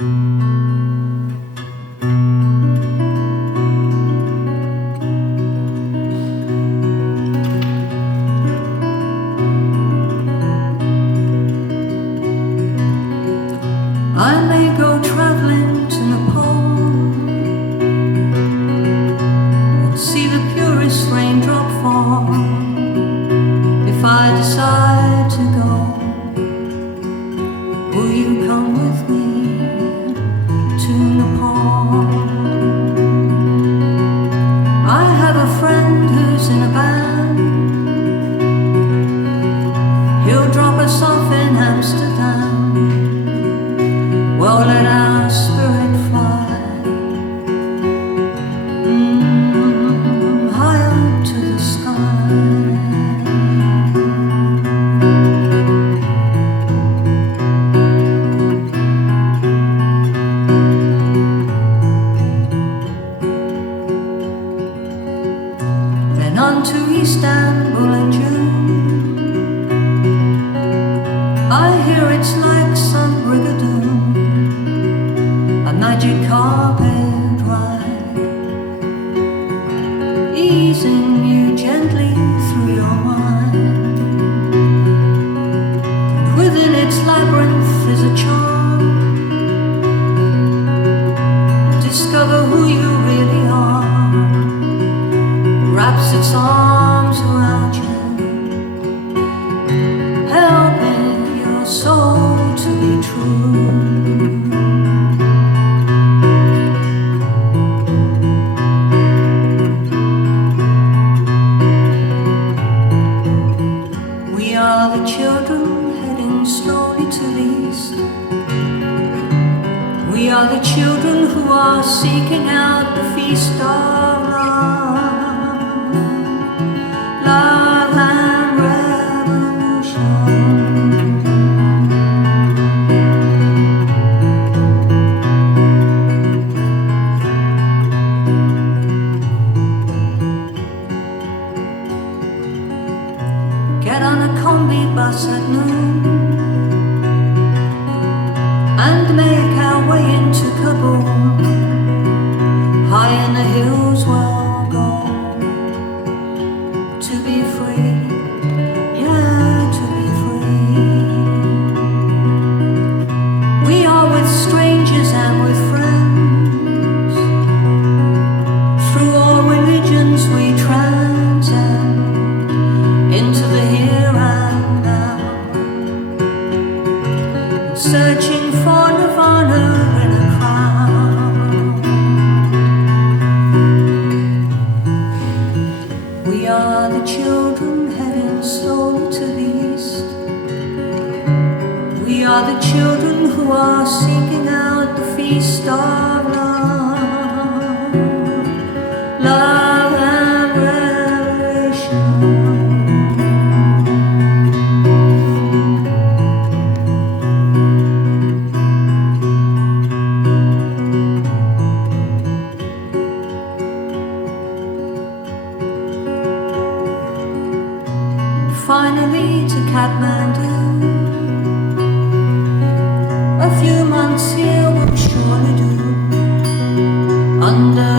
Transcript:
I may go traveling to Nepal and see the purest raindrop fall. If I decide to go, will you come with me to Nepal? I have a friend who's in a band. He'll drop us off in Amsterdam. Well, let our spirit fly high up to the sky. Then on to Istanbul in June. I hear it's like some brigadoon, a magic carpet ride, easing you gently through your mind. And within its labyrinth is a charm. Discover who you really are. It wraps its arms around you, helping your soul to be true. We are the children heading slowly to the east. We are the children who are seeking out the feast of love, love and revolution. Get on a combi bus at noon and make our way into Kabul. High in the hills we'll go to be free, yeah, to be free. We are with strangers and with friends. Through all religions we transcend into the here and now, searching for nirvana in a crowd. We are the children heading slowly to the east. We are the children who are seeking out the feast of love, love and revelation. Finally to Kathmandu. A few months here will surely do, under